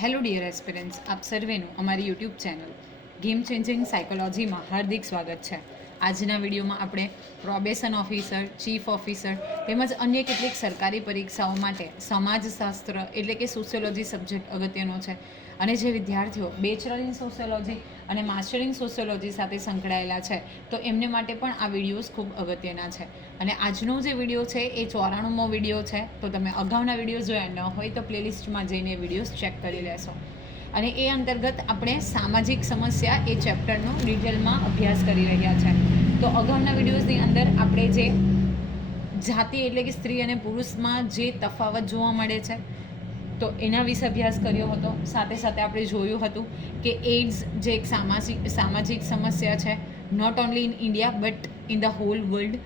Hello dear aspirants, આપ સર્વેનું અમારી YouTube channel game changing સાયકોલોજીમાં હાર્દિક સ્વાગત છે. આજના વિડીયોમાં આપણે પ્રોબેશન ઓફિસર, ચીફ ઓફિસર તેમજ અન્ય કેટલીક સરકારી પરીક્ષાઓ માટે સમાજશાસ્ત્ર એટલે કે સોશિયોલોજી સબ્જેક્ટ અગત્યનો છે અને જે વિદ્યાર્થીઓ બેચલર ઇન સોશિયોલોજી અને માસ્ટર ઇન સોશિયોલોજી સાથે સંકળાયેલા છે તો એમને માટે પણ આ વિડીયોઝ ખૂબ અગત્યના છે. અને આજનો જે વિડીયો છે એ 94મો વિડીયો છે, તો તમે અગાઉના વિડીયો જોયા ન હોય તો પ્લેલિસ્ટમાં જઈને વિડીયોઝ ચેક કરી લેશો. અને એ અંતર્ગત આપણે સામાજિક સમસ્યા એ ચેપ્ટરનો ડિટેલમાં અભ્યાસ કરી રહ્યા છે. તો અગાઉના વિડીયોઝની અંદર આપણે જે જાતિ એટલે કે સ્ત્રી અને પુરુષમાં જે તફાવત જોવા મળે છે તો એના વિશે અભ્યાસ કર્યો હતો. સાથે સાથે આપણે જોયું હતું કે એઇડ્સ જે એક સામાજિક સમસ્યા છે, not only in India but in the whole world.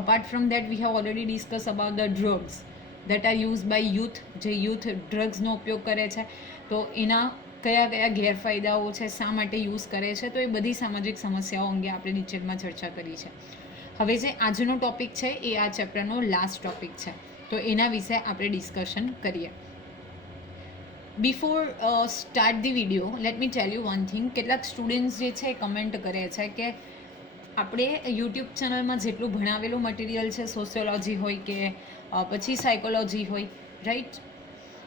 Apart from that we have already discuss about the drugs that are use by youth, જે યુથ ડ્રગ્સનો ઉપયોગ કરે છે તો એના કયા કયા ગેરફાયદાઓ છે, શા માટે યુઝ કરે છે, તો એ બધી સામાજિક સમસ્યાઓ અંગે આપણે ડિટેલમાં ચર્ચા કરી છે. હવે જે આજનો ટોપિક છે એ આ ચેપ્ટરનો લાસ્ટ ટોપિક છે, તો એના વિશે આપણે ડિસ્કશન કરીએ. Before start the video let me tell you one thing. કેટલાક સ્ટુડન્ટ્સ જે છે કમેન્ટ કરે છે કે આપણે યુટ્યુબ ચેનલમાં જેટલું ભણાવેલું મટીરિયલ છે, સોશિયોલોજી હોય કે પછી સાયકોલોજી હોય, રાઈટ,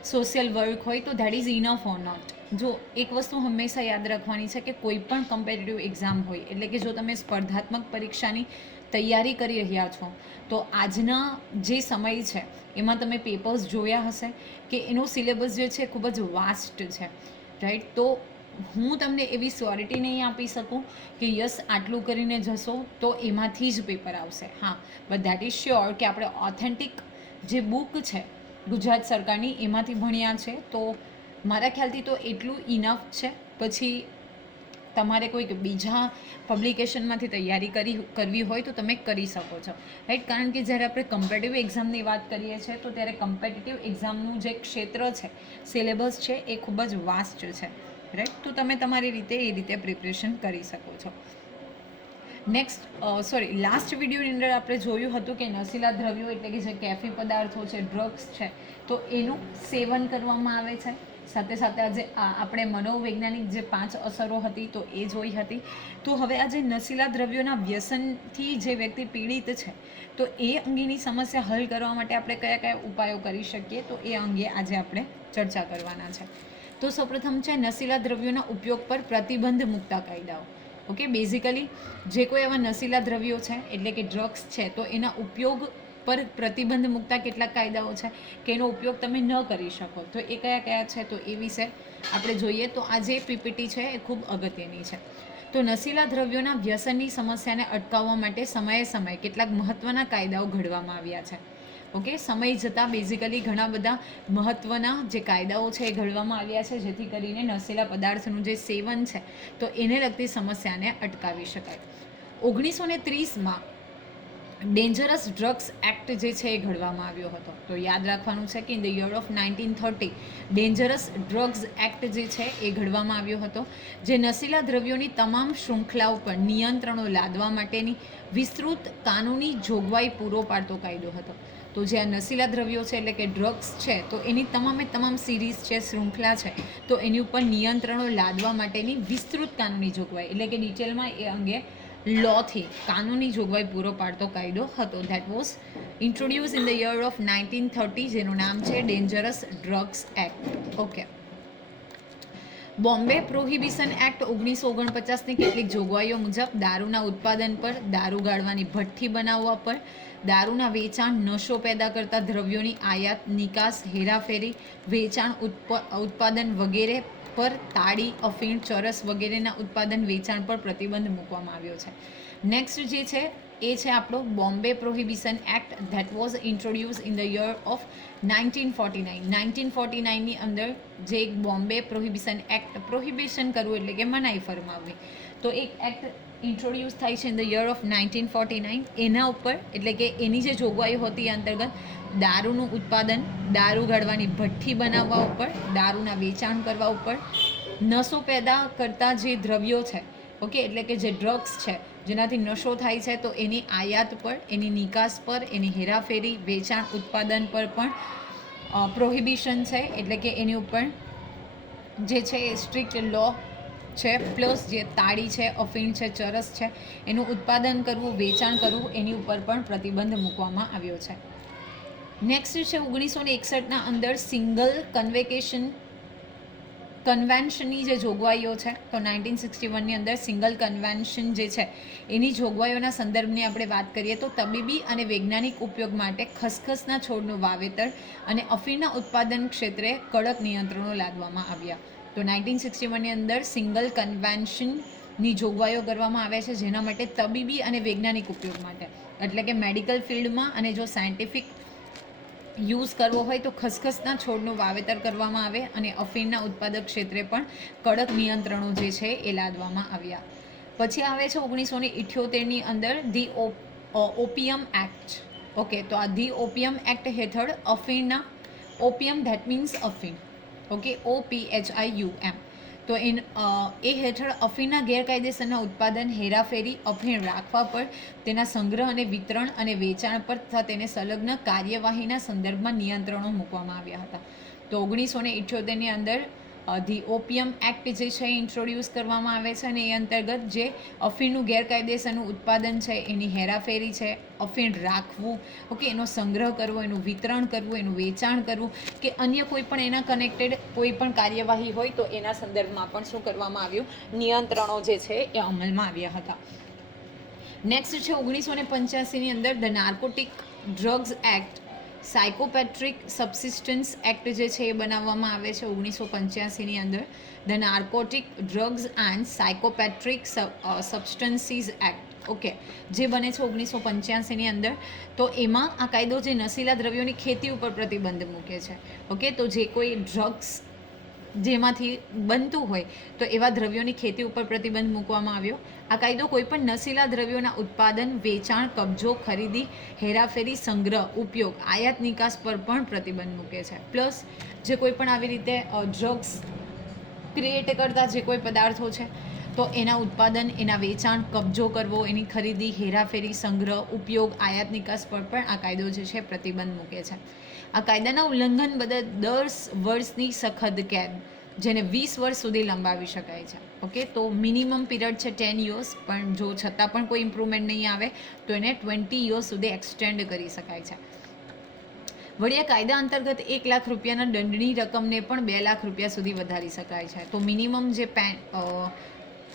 સોશિયલ વર્ક હોય, તો that is enough or not. જો એક વસ્તુ હંમેશા યાદ રાખવાની છે કે કોઈ પણ કમ્પેટિટિવ એક્ઝામ હોય એટલે કે જો તમે સ્પર્ધાત્મક પરીક્ષાની તૈયારી કરી રહ્યા છો તો આજના જે સમય છે એમાં તમે પેપર્સ જોયા હશે કે એનો સિલેબસ જે છે ખૂબ જ વાસ્ટ છે, રાઈટ. તો હું તમને એવી શ્યોરિટી નહીં આપી શકું કે યસ આટલું કરીને જશો તો એમાંથી જ પેપર આવશે. હા, બટ ધેટ ઇઝ શ્યોર કે આપણે ઓથેન્ટિક જે બુક છે ગુજરાત સરકારની એમાંથી ભણ્યા છે, તો મારા ખ્યાલથી તો એટલું ઇનફ છે. પછી તમારે કોઈક બીજા પબ્લિકેશનમાંથી તૈયારી કરવી હોય તો તમે કરી શકો છો, રાઈટ. કારણ કે જ્યારે આપણે કમ્પિટિટિવ એક્ઝામની વાત કરીએ છીએ તો ત્યારે કમ્પિટિટિવ એક્ઝામનું જે ક્ષેત્ર છે, સિલેબસ છે, એ ખૂબ જ વાસ્ટ છે, રાઈટ. તો તમે તમારી રીતે એ રીતે પ્રિપરેશન કરી શકો છો. નેક્સ્ટ લાસ્ટ વિડીયોની અંદર આપણે જોયું હતું કે નશીલા દ્રવ્યો એટલે કે જે કેફી પદાર્થો છે, ડ્રગ્સ છે, તો એનું સેવન કરવામાં આવે છે. સાથે સાથે આજે આપણે મનોવૈજ્ઞાનિક જે 5 અસરો હતી તો એ જોઈ હતી. તો હવે આ જે નશીલા દ્રવ્યોના વ્યસનથી જે વ્યક્તિ પીડિત છે તો એ અંગેની સમસ્યા હલ કરવા માટે આપણે કયા કયા ઉપાયો કરી શકીએ તો એ અંગે આજે આપણે ચર્ચા કરવાના છે. તો સૌપ્રથમ છે નશીલા દ્રવ્યોના ઉપયોગ પર પ્રતિબંધ મૂકતા કાયદાઓ. ઓકે, બેઝિકલી જે કોઈ એવા નશીલા દ્રવ્યો છે એટલે કે ડ્રગ્સ છે તો એના ઉપયોગ પર પ્રતિબંધ મૂકતા કેટલાક કાયદાઓ છે કે એનો ઉપયોગ તમે ન કરી શકો, તો એ કયા કયા છે તો એ વિશે આપણે જોઈએ. તો આ જે પીપીટી છે એ ખૂબ અગત્યની છે. તો નશીલા દ્રવ્યોના વ્યસનની સમસ્યાને અટકાવવા માટે સમયે સમયે કેટલાક મહત્ત્વના કાયદાઓ ઘડવામાં આવ્યા છે. ઓકે, સમય જતાં બેઝિકલી ઘણા બધા મહત્ત્વના જે કાયદાઓ છે એ ઘડવામાં આવ્યા છે જેથી કરીને નશીલા પદાર્થનું જે સેવન છે તો એને લગતી સમસ્યાને અટકાવી શકાય. 1930માં ડેન્જરસ ડ્રગ્સ એક્ટ જે છે એ ઘડવામાં આવ્યો હતો. તો યાદ રાખવાનું છે કે in the year of 1930 dangerous drugs act જે છે એ ઘડવામાં આવ્યો હતો, જે નશીલા દ્રવ્યોની તમામ શૃંખલાઓ પર નિયંત્રણો લાદવા માટેની વિસ્તૃત કાનૂની જોગવાઈ પૂરો પાડતો કાયદો હતો. તો જે આ નશીલા દ્રવ્યો છે એટલે કે ડ્રગ્સ છે તો એની તમામ સિરીઝ છે, શૃંખલા છે, તો એની ઉપર નિયંત્રણો લાદવા માટેની વિસ્તૃત કાનૂની જોગવાઈ એટલે કે ડિટેલમાં એ અંગે લોથી કાનૂની જોગવાઈ પૂરો પાડતો કાયદો હતો. That was introduce in the year of 1930, જેનું નામ છે dangerous drugs act. Okay, Bombay prohibition act 1949ની કેટલીક જોગવાઈઓ મુજબ દારૂના ઉત્પાદન પર, દારૂ ગાળવાની ભઠ્ઠી બનાવવા પર, દારૂના વેચાણ, નશો પેદા કરતા દ્રવ્યોની આયાત, નિકાસ, હેરાફેરી, વેચાણ, ઉત્પાદન વગેરે પર, તાળી, અફીણ, ચરસ વગેરેના ઉત્પાદન વેચાણ પર પ્રતિબંધ મૂકવામાં આવ્યો છે. નેક્સ્ટ જે છે એ છે આપણો Bombay prohibition act that was introduce in the year of 1949. 1949ની અંદર જે એક બોમ્બે પ્રોહિબિશન એક્ટ, પ્રોહિબિશન કરવું એટલે કે મનાઈ ફરમાવવી, તો એક એક્ટ ઇન્ટ્રોડ્યુસ થાય છે ઇન ધ યર ઓફ 1949. એના ઉપર એટલે કે એની જે જોગવાઈઓ હતી એ અંતર્ગત દારૂનું ઉત્પાદન, દારૂ ગાળવાની ભઠ્ઠી બનાવવા ઉપર, દારૂના વેચાણ કરવા ઉપર, નશો પેદા કરતા જે દ્રવ્યો છે, ઓકે, એટલે કે જે ડ્રગ્સ છે જેનાથી નશો થાય છે તો એની આયાત પર, એની નિકાસ પર, એની હેરાફેરી, વેચાણ, ઉત્પાદન પર પણ પ્રોહિબિશન છે, એટલે કે એની ઉપર જે છે એ સ્ટ્રિક્ટ લો છે, પ્લસ જે તાળી છે, અફીણ છે, ચરસ છે, એનું ઉત્પાદન કરવું, વેચાણ કરવું એની ઉપર પણ પ્રતિબંધ મૂકવામાં આવ્યો છે. નેક્સ્ટ છે 1961ના અંદર સિંગલ કન્વેન્શનની જે જોગવાઈઓ છે, તો 1961ની અંદર સિંગલ કન્વેન્શન જે છે એની જોગવાઈઓના સંદર્ભની આપણે વાત કરીએ તો તબીબી અને વૈજ્ઞાનિક ઉપયોગ માટે ખસખસના છોડનું વાવેતર અને અફીણના ઉત્પાદન ક્ષેત્રે કડક નિયંત્રણો લાદવામાં આવ્યા. તો 1961ની અંદર સિંગલ કન્વેન્શનની જોગવાઈઓ કરવામાં આવે છે, જેના માટે તબીબી અને વૈજ્ઞાનિક ઉપયોગ માટે, એટલે કે મેડિકલ ફિલ્ડમાં અને જો સાયન્ટિફિક યુઝ કરવો હોય તો ખસખસના છોડનું વાવેતર કરવામાં આવે અને અફીણના ઉત્પાદક ક્ષેત્રે પણ કડક નિયંત્રણો જે છે એ લાદવામાં આવ્યા. પછી આવે છે 1978ની અંદર ધી ઓપિયમ એક્ટ. ઓકે, તો આ ધી ઓપિયમ એક્ટ હેઠળ અફીણના ઓપિયમ ધેટ મીન્સ અફીણ, ઓકે, OPHIUM. તો એ હેઠળ અફીણના ગેરકાયદેસરના ઉત્પાદન, હેરાફેરી, અફીણ રાખવા પર, તેના સંગ્રહ અને વિતરણ અને વેચાણ પર તથા તેને સંલગ્ન કાર્યવાહીના સંદર્ભમાં નિયંત્રણો મૂકવામાં આવ્યા હતા. તો 1978ની અંદર ધી ઓપિયમ એક્ટ જે છે એ ઇન્ટ્રોડ્યુસ કરવામાં આવે છે અને એ અંતર્ગત જે અફીણનું ગેરકાયદેસરનું ઉત્પાદન છે, એની હેરાફેરી છે, અફીણ રાખવું, ઓકે, એનો સંગ્રહ કરવો, એનું વિતરણ કરવું, એનું વેચાણ કરવું કે અન્ય કોઈ પણ એના કનેક્ટેડ કોઈ પણ કાર્યવાહી હોય તો એના સંદર્ભમાં પણ શું કરવામાં આવ્યું, નિયંત્રણો જે છે એ અમલમાં આવ્યા હતા. નેક્સ્ટ છે 1985ની અંદર the narcotic drugs act, psychotropic substance act જે છે એ બનાવવામાં આવે છે 1985ની અંદર. The narcotic drugs and psychotropic substances act, okay, જે બને છે 1985ની અંદર. તો એમાં આ કાયદો જે નશીલા દ્રવ્યોની ખેતી ઉપર પ્રતિબંધ મૂકે છે. ઓકે, તો જે કોઈ ડ્રગ્સ જેમાંથી બનતું હોય તો એવા દ્રવ્યોની ખેતી ઉપર પ્રતિબંધ મૂકવામાં આવ્યો. આ કાયદો કોઈપણ નશીલા દ્રવ્યોના ઉત્પાદન, વેચાણ, કબજો, ખરીદી, હેરાફેરી, સંગ્રહ, ઉપયોગ, આયાત નિકાસ પર પણ પ્રતિબંધ મૂકે છે. પ્લસ જે કોઈ પણ આવી રીતે ડ્રગ્સ ક્રિએટ કરતા જે કોઈ પદાર્થો છે તો એના ઉત્પાદન, એના વેચાણ, કબજો કરવો, એની ખરીદી, હેરાફેરી, સંગ્રહ, ઉપયોગ, આયાત નિકાસ પર પણ આ કાયદો જે છે પ્રતિબંધ મૂકે છે. આ કાયદાના ઉલ્લંઘન બદલ 10 વર્ષની સખત કેદ, જેને 20 વર્ષ સુધી લંબાવી શકાય છે. ઓકે, તો મિનિમમ પીરિયડ છે 10 years, પણ જો છતાં પણ કોઈ ઇમ્પ્રુવમેન્ટ નહીં આવે તો એને 20 years સુધી એક્સટેન્ડ કરી શકાય છે. વળી આ કાયદા અંતર્ગત 1 લાખ રૂપિયાના દંડની રકમને પણ 2 લાખ રૂપિયા સુધી વધારી શકાય છે. તો મિનિમમ જે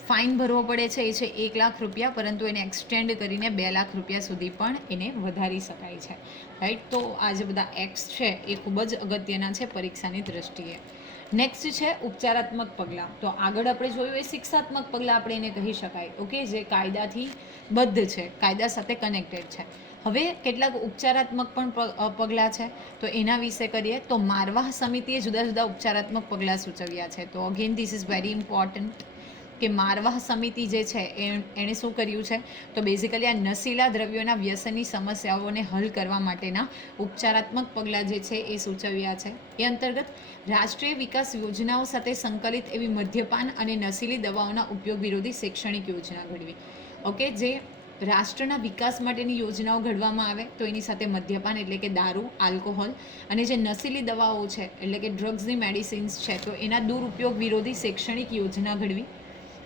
ફાઇન ભરવો પડે છે એ છે 1 લાખ રૂપિયા, પરંતુ એને એક્સટેન્ડ કરીને 2 લાખ રૂપિયા સુધી પણ એને વધારી શકાય છે. રાઈટ, તો આ જે બધા એક્ટ્સ છે એ ખૂબ જ અગત્યના છે પરીક્ષાની દ્રષ્ટિએ. નેક્સ્ટ છે ઉપચારાત્મક પગલાં. તો આગળ આપણે જોયું એ શિક્ષાત્મક પગલાં આપણે એને કહી શકાય, ઓકે, જે કાયદાથી બદ્ધ છે, કાયદા સાથે કનેક્ટેડ છે. હવે કેટલાક ઉપચારાત્મક પણ પગલાં છે, તો એના વિશે કરીએ તો મારવાહ સમિતિએ જુદા જુદા ઉપચારાત્મક પગલાં સૂચવ્યા છે. તો again this is very important કે મારવાહ સમિતિ જે છે એણે શું કર્યું છે, તો બેઝિકલી આ નશીલા દ્રવ્યોના વ્યસનની સમસ્યાઓને હલ કરવા માટેના ઉપચારાત્મક પગલાં જે છે એ સૂચવ્યા છે. એ અંતર્ગત રાષ્ટ્રીય વિકાસ યોજનાઓ સાથે સંકલિત એવી મદ્યપાન અને નશીલી દવાઓના ઉપયોગ વિરોધી શૈક્ષણિક યોજના ઘડવી. ઓકે, જે રાષ્ટ્રના વિકાસ માટેની યોજનાઓ ઘડવામાં આવે તો એની સાથે મદ્યપાન એટલે કે દારૂ, આલ્કોહોલ અને જે નશીલી દવાઓ છે એટલે કે ડ્રગ્સની મેડિસિન્સ છે તો એના દુરુપયોગ વિરોધી શૈક્ષણિક યોજના ઘડવી.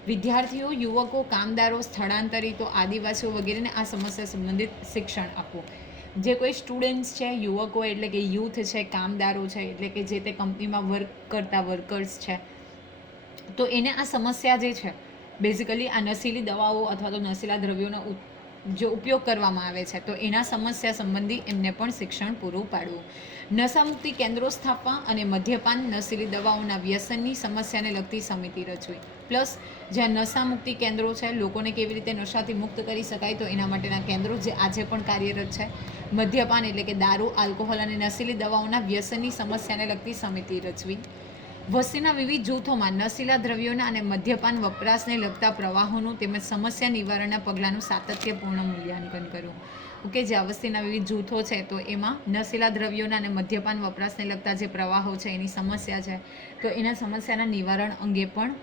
વિદ્યાર્થીઓ, યુવકો, કામદારો, સ્થળાંતરિતો, આદિવાસીઓ વગેરેને આ સમસ્યા સંબંધિત શિક્ષણ આપવું. જે કોઈ સ્ટુડન્ટ્સ છે, યુવકો એટલે કે યુથ છે, કામદારો છે એટલે કે જે તે કંપનીમાં વર્ક કરતા વર્કર્સ છે, તો એને આ સમસ્યા જે છે બેઝિકલી આ નશીલી દવાઓ અથવા તો નશીલા દ્રવ્યોનો જે ઉપયોગ કરવામાં આવે છે તો એના સમસ્યા સંબંધી એમને પણ શિક્ષણ પૂરું પાડવું. નશામુક્તિ કેન્દ્રો સ્થાપવા અને મદ્યપાન, નશીલી દવાઓના વ્યસનની સમસ્યાને લગતી સમિતિ રચવી. પ્લસ જ્યાં નશામુક્તિ કેન્દ્રો છે, લોકોને કેવી રીતે નશાથી મુક્ત કરી શકાય તો એના માટેના કેન્દ્રો જે આજે પણ કાર્યરત છે. મદ્યપાન એટલે કે દારૂ, આલ્કોહોલ અને નશીલી દવાઓના વ્યસનની સમસ્યાને લગતી સમિતિ રચવી. વસ્તીના વિવિધ જૂથોમાં નશીલા દ્રવ્યોના અને મદ્યપાન વપરાશને લગતા પ્રવાહોનું તેમજ સમસ્યા નિવારણના પગલાંનું સાતત્યપૂર્ણ મૂલ્યાંકન કરવું. ઓકે, જે આ વસ્તીના વિવિધ જૂથો છે તો એમાં નશીલા દ્રવ્યોના અને મદ્યપાન વપરાશને લગતા જે પ્રવાહો છે એની સમસ્યા છે તો એના સમસ્યાના નિવારણ અંગે પણ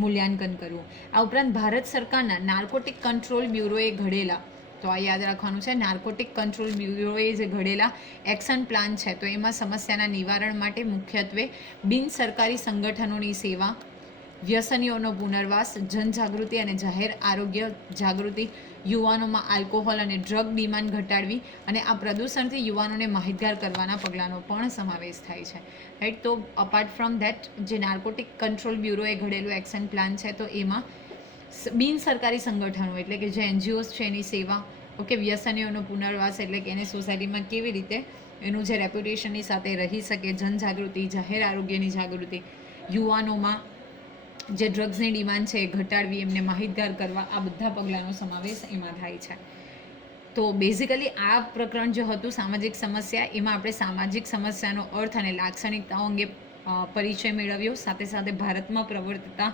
મૂલ્યાંકન કરવું. આ ઉપરાંત ભારત સરકારના નાર્કોટિક કંટ્રોલ બ્યુરોએ ઘડેલા તો આ યાદ રાખવાનું છે. નાર્કોટિક કંટ્રોલ બ્યુરોએ જે ઘડેલા એક્શન પ્લાન છે તો એમાં સમસ્યાના નિવારણ માટે મુખ્યત્વે બિનસરકારી સંગઠનોની સેવા, વ્યસનીઓનો પુનર્વાસ, જનજાગૃતિ અને જાહેર આરોગ્ય જાગૃતિ, યુવાનોમાં આલ્કોહોલ અને ડ્રગ ડિમાન્ડ ઘટાડવી અને આ પ્રદૂષણથી યુવાનોને માહિતગાર કરવાના પગલાંનો પણ સમાવેશ થાય છે. રાઈટ. તો અપાર્ટ ફ્રોમ ધેટ જે નાર્કોટિક કંટ્રોલ બ્યુરોએ ઘડેલું એક્શન પ્લાન છે તો એમાં બિનસરકારી સંગઠનો એટલે કે જે NGOs છે એની સેવા, ઓકે, વ્યસનીઓનો પુનર્વાસ એટલે કે એને સોસાયટીમાં કેવી રીતે એનું જે રેપ્યુટેશનની સાથે રહી શકે, જનજાગૃતિ, જાહેર આરોગ્યની જાગૃતિ, યુવાનોમાં જે ડ્રગ્સની ડિમાન્ડ છે એ ઘટાડવી, એમને માહિતગાર કરવા, આ બધા પગલાંનો સમાવેશ એમાં થાય છે. તો બેઝિકલી આ પ્રકરણ જે હતું સામાજિક સમસ્યા, એમાં આપણે સામાજિક સમસ્યાનો અર્થ અને લાક્ષણિકતાઓ અંગે પરિચય મેળવ્યો. સાથે સાથે ભારતમાં પ્રવર્તતા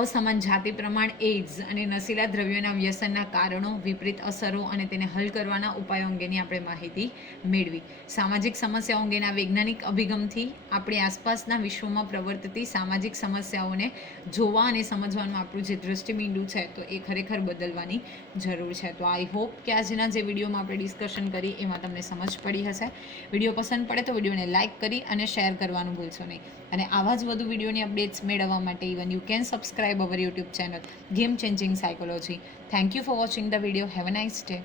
અસમાન જાતિ પ્રમાણ, એઇડ્સ અને નશીલા દ્રવ્યોના વ્યસનના કારણો, વિપરીત અસરો અને તેને હલ કરવાના ઉપાયો અંગેની આપણે માહિતી મેળવી. સામાજિક સમસ્યાઓ અંગેના વૈજ્ઞાનિક અભિગમથી આપણી આસપાસના વિશ્વમાં પ્રવર્તતી સામાજિક સમસ્યાઓને જોવા અને સમજવાનું આપણું જે દૃષ્ટિબિંદુ છે તો એ ખરેખર બદલવાની જરૂર છે. તો આઈ હોપ કે આજના જે વિડીયોમાં આપણે ડિસ્કશન કરી એમાં તમને સમજ પડી હશે. વિડીયો પસંદ પડે તો વિડીયોને લાઇક કરી અને શેર કરવાનું ભૂલશો નહીં. અને આવા જ વધુ વિડીયોની અપડેટ્સ મેળવવા માટે even you can subscribe hour YouTube channel Game Changing Psychology. Thank you for watching the video. Have a nice day.